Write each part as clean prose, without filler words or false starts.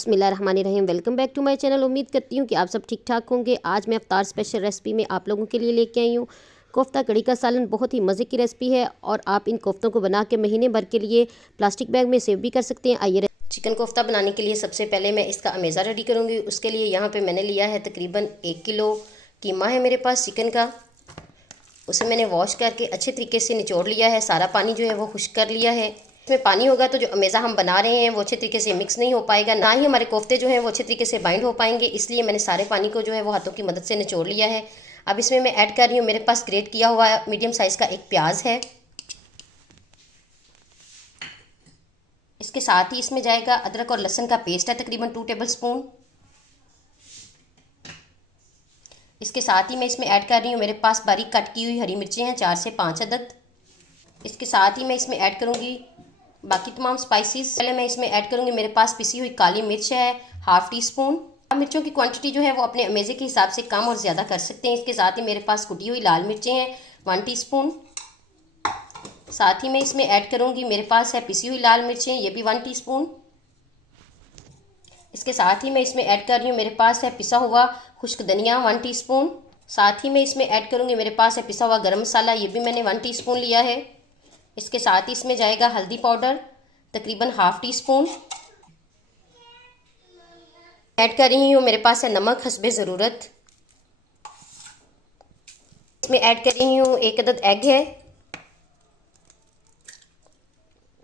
बिस्मिल्लाहिर्रहमानिर्रहीम। Welcome back to my channel. उम्मीद करती हूँ कि आप सब ठीक ठाक होंगे। आज मैं अफ्तार स्पेशल रेसिपी में आप लोगों के लिए लेके आई हूँ कोफ्ता कड़ी का सालन। बहुत ही मज़े की रेसिपी है और आप इन कोफ्तों को बना के महीने भर के लिए प्लास्टिक बैग में सेव भी कर सकते हैं। आइए, चिकन कोफ्ता बनाने के लिए सबसे पहले मैं इसका अमेज़ा रेडी करूँगी। उसके लिए यहाँ पर मैंने लिया है तकरीबन 1 किलो कीमा है मेरे पास चिकन का। उसे मैंने वॉश करके अच्छे तरीके से निचोड़ लिया है। सारा पानी जो है वो खुश्क कर लिया है। इसमें पानी होगा तो जो अमेज़ा हम बना रहे हैं वो अच्छे तरीके से मिक्स नहीं हो पाएगा, ना ही हमारे कोफ्ते जो हैं वो अच्छे तरीके से बाइंड हो पाएंगे। इसलिए मैंने सारे पानी को जो है वो हाथों की मदद से निचोड़ लिया है। अब इसमें मैं ऐड कर रही हूँ, मेरे पास ग्रेट किया हुआ मीडियम साइज़ का एक प्याज है। इसके साथ ही इसमें जाएगा अदरक और लहसुन का पेस्ट है तकरीबन 2 टेबल स्पून। इसके साथ ही मैं इसमें ऐड कर रही हूँ, मेरे पास बारीक कट की हुई हरी मिर्चें हैं 4 से 5 अदद। इसके साथ ही मैं इसमें ऐड करूँगी बाकी तमाम स्पाइसेस। पहले मैं इसमें ऐड करूँगी, मेरे पास पिसी हुई काली मिर्च है ½ टी स्पून। मिर्चों की क्वांटिटी जो है वो अपने अमेज़े के हिसाब से कम और ज़्यादा कर सकते हैं। इसके साथ ही मेरे पास कुटी हुई लाल मिर्चें हैं 1 टीस्पून। साथ ही मैं इसमें ऐड करूँगी, मेरे पास है पिसी हुई लाल मिर्चें, ये भी 1 टीस्पून। इसके साथ ही मैं इसमें ऐड कर रही हूँ, मेरे पास है पिसा हुआ खुश्क धनिया 1 टीस्पून। साथ ही मैं इसमें ऐड करूँगी, मेरे पास है पिसा हुआ गरम मसाला, ये भी मैंने 1 टीस्पून लिया है। इसके साथ ही इसमें जाएगा हल्दी पाउडर तकरीबन ½ टीस्पून। ऐड कर रही हूँ, मेरे पास है नमक हस्बे ज़रूरत। इसमें ऐड कर रही हूँ 1 अदद एग है।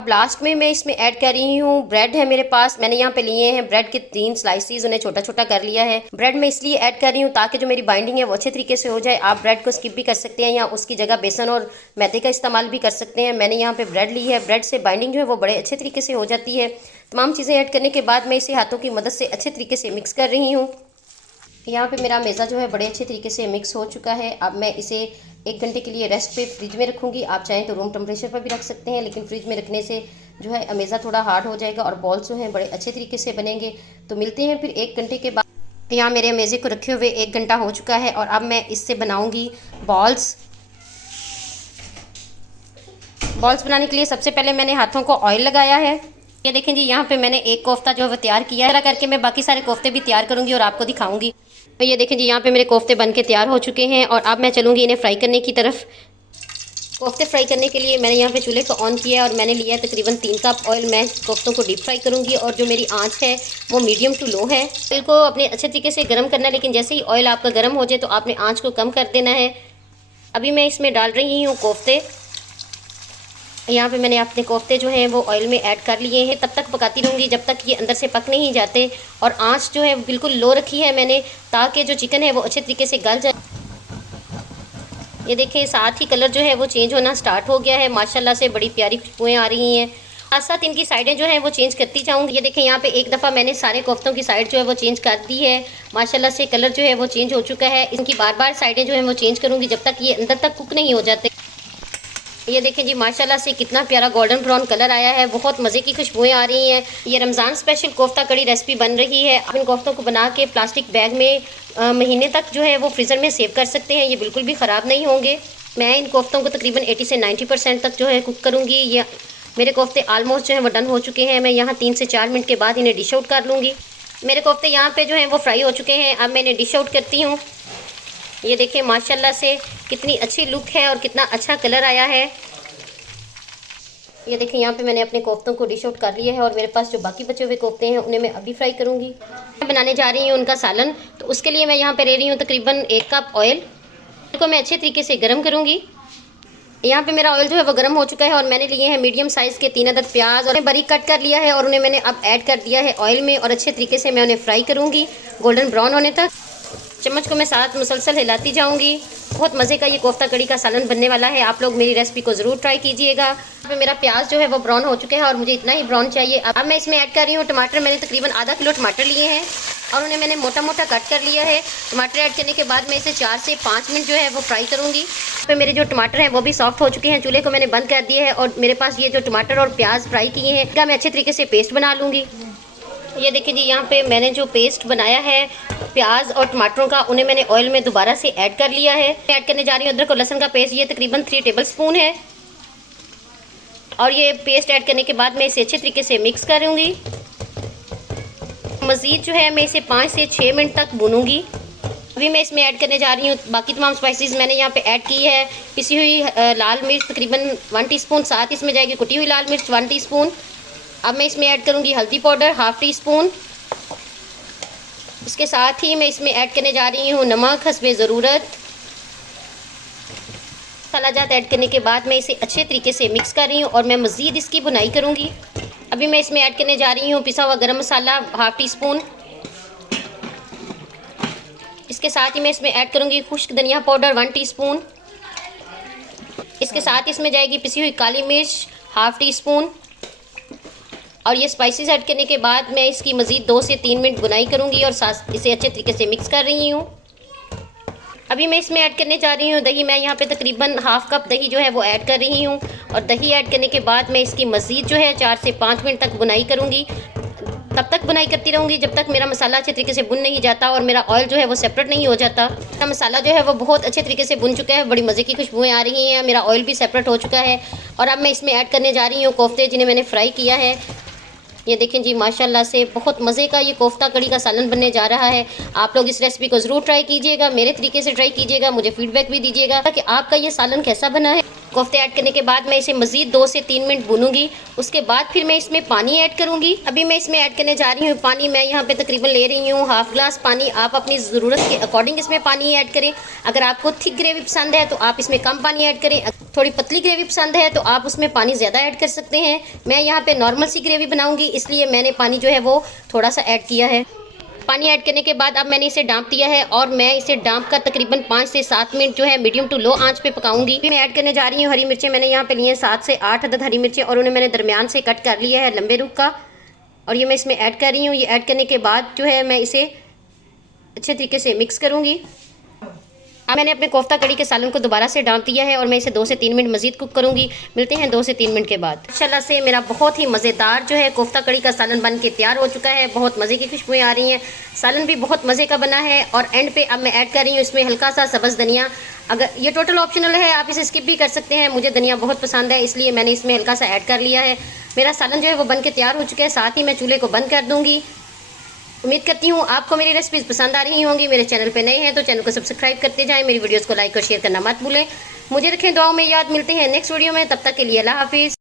अब लास्ट में मैं इसमें ऐड कर रही हूँ ब्रेड है मेरे पास। मैंने यहाँ पे लिए हैं ब्रेड के 3 स्लाइसेस, उन्हें छोटा छोटा कर लिया है। ब्रेड मैं इसलिए ऐड कर रही हूँ ताकि जो मेरी बाइंडिंग है वो अच्छे तरीके से हो जाए। आप ब्रेड को स्किप भी कर सकते हैं या उसकी जगह बेसन और मैदे का इस्तेमाल भी कर सकते हैं। मैंने यहाँ पे ब्रेड ली है, ब्रेड से बाइंडिंग जो है वो बड़े अच्छे तरीके से हो जाती है। तमाम चीज़ें ऐड करने के बाद मैं इसे हाथों की मदद से अच्छे तरीके से मिक्स कर रही हूँ। यहाँ पे मेरा मेज़ा जो है बड़े अच्छे तरीके से मिक्स हो चुका है। अब मैं इसे 1 घंटे के लिए रेस्ट पे फ्रिज में रखूँगी। आप चाहें तो रूम टेम्परेचर पर भी रख सकते हैं, लेकिन फ्रिज में रखने से जो है अमेज़ा थोड़ा हार्ड हो जाएगा और बॉल्स जो हैं बड़े अच्छे तरीके से बनेंगे। तो मिलते हैं फिर 1 घंटे के बाद। यहाँ मेरे अमेज़े को रखे हुए 1 घंटा हो चुका है और अब मैं इससे बनाऊँगी बॉल्स। बॉल्स बनाने के लिए सबसे पहले मैंने हाथों को ऑयल लगाया है। ये देखें जी, यहाँ पे मैंने एक कोफ्ता जो है वो तैयार किया है। तरह करके मैं बाकी सारे कोफ्ते भी तैयार करूँगी और आपको दिखाऊँगी। तो ये देखें जी, यहाँ पे मेरे कोफ्ते बन के तैयार हो चुके हैं और अब मैं चलूँगी इन्हें फ्राई करने की तरफ। कोफ्ते फ्राई करने के लिए मैंने यहाँ पे चूल्हे को ऑन किया है और मैंने लिया है तकरीबन 3 कप ऑयल। मैं कोफ्तों को डीप फ्राई करूँगी और जो मेरी आंच है वो मीडियम टू लो है। ऑयल को अपने अच्छे तरीके से गर्म करना है, लेकिन जैसे ही ऑयल आपका गर्म हो जाए तो आपने आँच को कम कर देना है। अभी मैं इसमें डाल रही हूँ कोफ्ते। यहाँ पे मैंने अपने कोफ्ते जो हैं वो ऑयल में ऐड कर लिए हैं। तब तक पकाती रहूँगी जब तक ये अंदर से पक नहीं जाते। और आंच जो है बिल्कुल लो रखी है मैंने, ताकि जो चिकन है वो अच्छे तरीके से गल जाए। ये देखें, साथ ही कलर जो है वो चेंज होना स्टार्ट हो गया है। माशाल्लाह से बड़ी प्यारी खुशबुएँ आ रही हैं। साथ साथ इनकी साइडें जो हैं वो चेंज करती जाऊँगी। ये देखें, यहाँ पे एक दफ़ा मैंने सारे कोफ्तों की साइड जो है वो चेंज कर दी है। माशाल्लाह से कलर जो है वो चेंज हो चुका है। इनकी बार बार साइडें जो हैं वो चेंज करूँगी जब तक ये अंदर तक कुक नहीं हो जाते। ये देखें जी, माशाल्लाह से कितना प्यारा गोल्डन ब्राउन कलर आया है। बहुत मज़े की खुशबुएं आ रही हैं। ये रमज़ान स्पेशल कोफ्ता कड़ी रेसिपी बन रही है। आप इन कोफ्तों को बना के प्लास्टिक बैग में महीने तक जो है वो फ्रीज़र में सेव कर सकते हैं। ये बिल्कुल भी ख़राब नहीं होंगे। मैं इन कोफ्तों को तकरीबन 80 से 90% तक जो है कुक करूँगी। ये मेरे कोफ्ते आलमोस्ट जो है वो डन हो चुके हैं। मैं यहाँ 3 से 4 मिनट के बाद इन्हें डिश आउट कर लूँगी। मेरे कोफ्ते यहाँ पर जो हैं वो फ्राई हो चुके हैं। अब मैं इन्हें डिश आउट करती हूँ। ये देखें, माशाल्लाह से कितनी अच्छी लुक है और कितना अच्छा कलर आया है। ये देखें, यहाँ पे मैंने अपने कोफ्तों को डिश आउट कर लिया है और मेरे पास जो बाकी बचे हुए कोफ्ते हैं उन्हें मैं अभी फ्राई करूँगी। मैं बनाने जा रही हूँ उनका सालन, तो उसके लिए मैं यहाँ पे ले रही हूँ तकरीबन 1 कप ऑयल को मैं अच्छे तरीके से गर्म करूँगी। यहाँ पे मेरा ऑयल जो है वो गर्म हो चुका है और मैंने लिए हैं मीडियम साइज़ के 3 अदद प्याज और बारीक कट कर लिया है और उन्हें मैंने अब ऐड कर दिया है ऑयल में और अच्छे तरीके से मैं उन्हें फ्राई करूँगी गोल्डन ब्राउन होने तक। चम्मच को मैं साथ मुसलसल हिलाती जाऊंगी। बहुत मज़े का ये कोफ्ता कड़ी का सालन बनने वाला है। आप लोग मेरी रेसिपी को ज़रूर ट्राई कीजिएगा। यहाँ पे मेरा प्याज जो है वो ब्राउन हो चुके हैं और मुझे इतना ही ब्राउन चाहिए। अब मैं इसमें ऐड कर रही हूँ टमाटर। मैंने तकरीबन आधा किलो टमाटर लिए हैं और उन्हें मैंने मोटा मोटा कट कर लिया है। टमाटर ऐड करने के बाद मैं इसे 4 से 5 मिनट जो है वो फ्राई करूँगी। यहाँ पे मेरे जो टमाटर हैं वो भी सॉफ्ट हो चुके हैं। चूल्हे को मैंने बंद कर दिया है और मेरे पास ये जो टमाटर और प्याज फ्राई किए हैं इनका मैं अच्छे तरीके से पेस्ट बना लूँगी। ये देखिए जी, यहाँ पे मैंने जो पेस्ट बनाया है प्याज और टमाटरों का, उन्हें मैंने ऑयल में दोबारा से ऐड कर लिया है। ऐड करने जा रही हूँ अदरक और लहसुन का पेस्ट। ये तकरीबन 3 टेबल स्पून है और ये पेस्ट ऐड करने के बाद मैं इसे अच्छे तरीके से मिक्स करूँगी। मज़ीद जो है मैं इसे 5 से 6 मिनट तक भूनूंगी। अभी मैं इसमें ऐड करने जा रही हूँ बाकी तमाम स्पाइसेस मैंने यहाँ पे ऐड की है। पिसी हुई लाल मिर्च तकरीबन 1 टीस्पून, साथ इसमें जाएगी कुटी हुई लाल मिर्च 1 टीस्पून। अब मैं इसमें ऐड करूँगी हल्दी पाउडर 1/2 टीस्पून। इसके साथ ही मैं इसमें ऐड करने जा रही हूँ नमक हस्बे ज़रूरत। मसाला जात ऐड करने के बाद मैं इसे अच्छे तरीके से मिक्स कर रही हूँ और मैं मज़ीद इसकी बुनाई करूँगी। अभी मैं इसमें ऐड करने जा रही हूँ पिसा हुआ गरम मसाला 1/2 टीस्पून। इसके साथ ही मैं इसमें ऐड करूँगी खुश्क धनिया पाउडर 1 टीस्पून। इसके साथ इसमें जाएगी पिसी हुई काली मिर्च 1/2 टीस्पून। और ये स्पाइसेस ऐड करने के बाद मैं इसकी मज़ीद 2 से 3 मिनट बुनाई करूँगी और साथ इसे अच्छे तरीके से मिक्स कर रही हूँ। अभी मैं इसमें ऐड करने जा रही हूँ दही। मैं यहाँ पे तकरीबन 1/2 कप दही जो है वो ऐड कर रही हूँ और दही ऐड करने के बाद मैं इसकी मज़ीद जो है 4 से 5 मिनट तक बुनाई करूँगी। तब तक बुनाई करती रहूँगी जब तक मेरा मसाला अच्छे तरीके से बुन नहीं जाता और मेरा ऑयल जो है वो सेपरेट नहीं हो जाता। मेरा मसाला जो है वो बहुत अच्छे तरीके से बुन चुका है, बड़ी मज़े की खुशबुएँ आ रही हैं, मेरा ऑयल भी सेपरेट हो चुका है। और अब मैं इसमें ऐड करने जा रही हूँ कोफ्ते जिन्हें मैंने फ्राई किया है। ये देखें जी माशाल्लाह से बहुत मज़े का ये कोफ्ता कड़ी का सालन बनने जा रहा है। आप लोग इस रेसिपी को ज़रूर ट्राई कीजिएगा, मेरे तरीके से ट्राई कीजिएगा, मुझे फीडबैक भी दीजिएगा कि आपका ये सालन कैसा बना है। कोफ्ते ऐड करने के बाद मैं इसे मज़ीद 2 से 3 मिनट भूनूंगी। उसके बाद फिर मैं इसमें पानी ऐड करूंगी। अभी मैं इसमें ऐड करने जा रही हूँ पानी। मैं यहाँ पे तकरीबन ले रही हूँ 1/2 ग्लास पानी। आप अपनी ज़रूरत के अकॉर्डिंग इसमें पानी ऐड करें। अगर आपको थिक ग्रेवी पसंद है तो आप इसमें कम पानी ऐड करें। थोड़ी पतली ग्रेवी पसंद है तो आप उसमें पानी ज़्यादा ऐड कर सकते हैं। मैं यहाँ पे नॉर्मल सी ग्रेवी बनाऊंगी इसलिए मैंने पानी जो है वो थोड़ा सा ऐड किया है। पानी ऐड करने के बाद अब मैंने इसे डांप दिया है और मैं इसे डांप कर तकरीबन 5 से 7 मिनट जो है मीडियम टू लो आंच पे पकाऊंगी। मैं ऐड करने जा रही हूँ हरी मिर्चें। मैंने यहाँ पे लिए 7 से 8 अदद हरी मिर्चें और उन्हें मैंने दरमियान से कट कर लिया है लंबे रुख का और ये मैं इसमें ऐड कर रही हूँ। ये ऐड करने के बाद जो है मैं इसे अच्छे तरीके से मिक्स करूँगी। अब मैंने अपने कोफ्ता कड़ी के सालन को दोबारा से डांप दिया है और मैं इसे 2 से 3 मिनट मज़ीद कुक करूँगी। मिलते हैं 2 से 3 मिनट के बाद। माशाल्लाह से मेरा बहुत ही मज़ेदार जो है कोफ्ता कड़ी का सालन बन के तैयार हो चुका है। बहुत मज़े की खुशबुएँ आ रही हैं। सालन भी बहुत मज़े का बना है और एंड पे अब मैं ऐड कर रही हूँ इसमें हल्का सा सब्ज़ धनिया। अगर ये टोटल ऑप्शनल है, आप इसे स्किप भी कर सकते हैं। मुझे धनिया बहुत पसंद है इसलिए मैंने इसमें हल्का सा ऐड कर लिया है। मेरा सालन जो है वो बन के तैयार हो चुका है। साथ ही मैं चूल्हे को बंद कर दूँगी। उम्मीद करती हूँ आपको मेरी रेसिपीज़ पसंद आ रही होंगी। मेरे चैनल पे नए हैं तो चैनल को सब्सक्राइब करते जाएं। मेरी वीडियोस को लाइक और शेयर करना मत भूलें। मुझे रखें दुआओं में याद। मिलते हैं नेक्स्ट वीडियो में, तब तक के लिए अल्लाह हाफिज़।